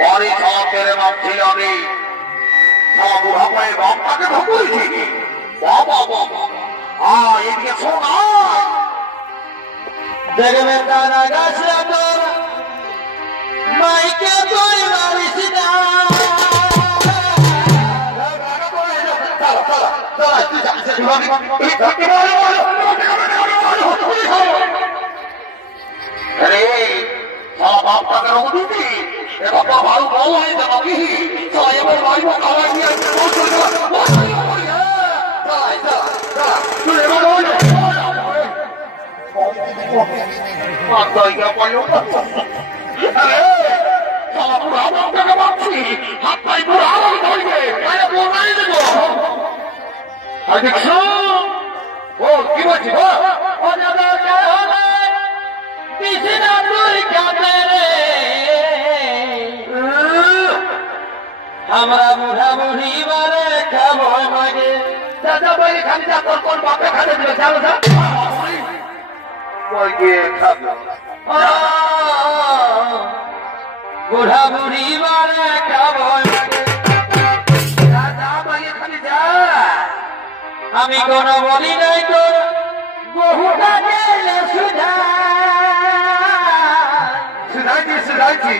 বাড়ি খাওয়া পেরে মাপছিল আমি বুড়া পায়ে বাপটাকে ঢুকুয়েছি বাবা বাবা এদিকে শোনা দেখবে তারা গাছে তোর মাইকে তুই মারিস না বাপটাকে রোগ দিবি এবার ভালো ভালো হয়ে যাবো কি এবার ভাইব খাওয়াই নিয়ে হাত পাই পুরো আলো ধরবে ও কি বলছি আমরা বুড়া বুড়ি মারে খাবো মাগে দাদা ভাই খালি যা তোর কোন বাপে খাতে দিল চলো যা বুড়া বুড়ি মারে খাবো দাদা ভাই খালি যা আমি কোনো বলি নাই তোর বহুটা গেলে শুধাইছি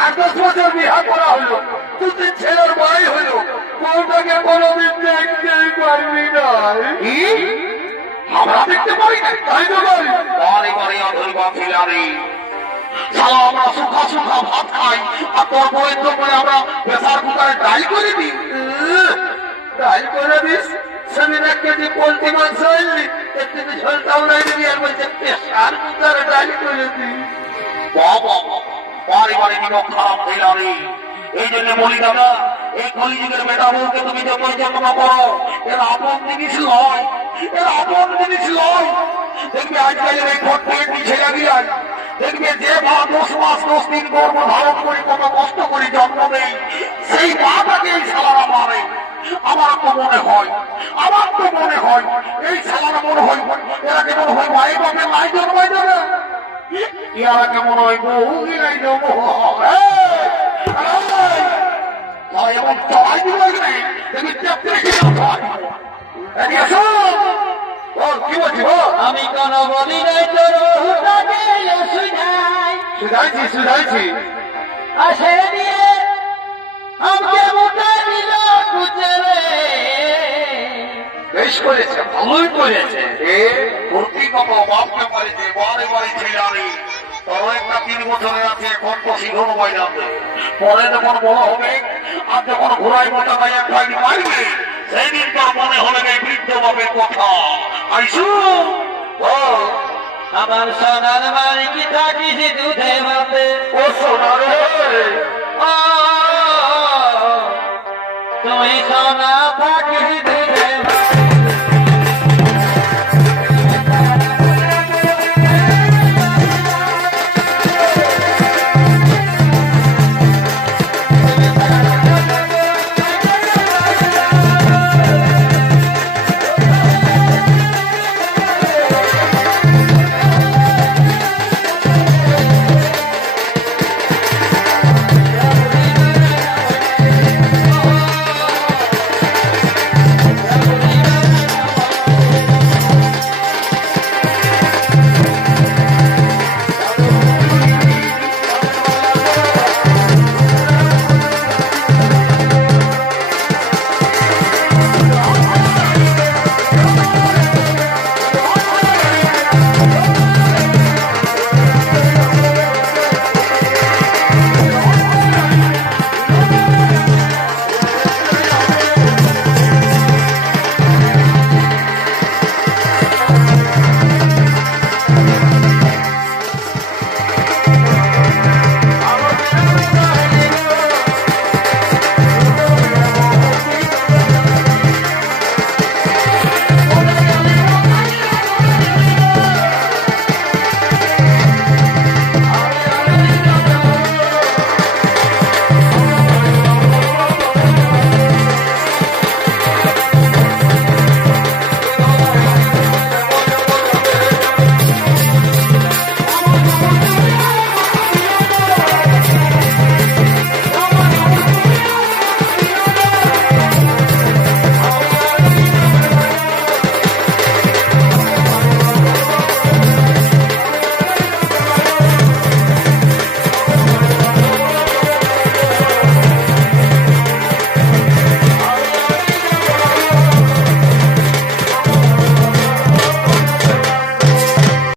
8-10 বছর বিহা করা হলো দুদিন ছেলের ভাই হলো বউটাকে কোনোদিন দেখতেই পারবি না আমরা দেখতে পারি না তাই তো বাড়ি বাড়ি অধল বাফিলারি সালা আমরা সুখা সুখা ভাত খাই আর তোর বউয়ের তো করে আমরা প্রেসার কুকারে ডাল করে দিই ডাল করে দিস সেদিন 1 কেজি পোলট্রি মাংস আনলি 1 কেজি ঝোলটাও নাই দিবি আর বলছে প্রেসার কুকারে ডাল করে দিই বাবা বাড়ি বাড়ি নিয়োগ খারাপ হইলারি এই জন্য বলি দাদা এই কলিযুগের বেটা বউকে তুমি যে পরিচালনা করো এর আপন জিনিস নয় এর আপন জিনিস নয় দেখবি আজকালের এই ভোট পেট পিছিয়ে লাগিয়ে দেখবে যে মা 10 মাস 10 দিন গর্ভ ধারণ করে কত কষ্ট করে জন্ম নেই সেই মাটাকে এই শালারা মারে আমার তো মনে হয় এই শালারা মনে হয় এরা কেমন হয় মায়ের বাপের নাই জন্মাই দেবে ইয়ারা কেমন হয় বহু গিলাই দেবো এমন চড়াই দিব দেখবি কি বলছি আমি কোন বলি নাই তোর বহুটা গেলে শুধাইছি আসে দিয়ে আমাকে মোটা দিল কুচরে বেশ করেছে ভালোই করেছে ভর্তি কত বাপকে পারিছে বারে বাড়ি ছিলারি তোর একটা 3 বছরের আছে এখন তো শিখর বাইরাতে পরে যখন বড় হবে আর যখন ঘোড়াই মোটা ভাই এক ভাই মারবে সেই দিন তোর মনে হলে এই বৃদ্ধ বাপের কথা আইসু আমার সোনার মারি কি থাকিস দুধে মাতে ও সোনার তুমি সোনা থাকিস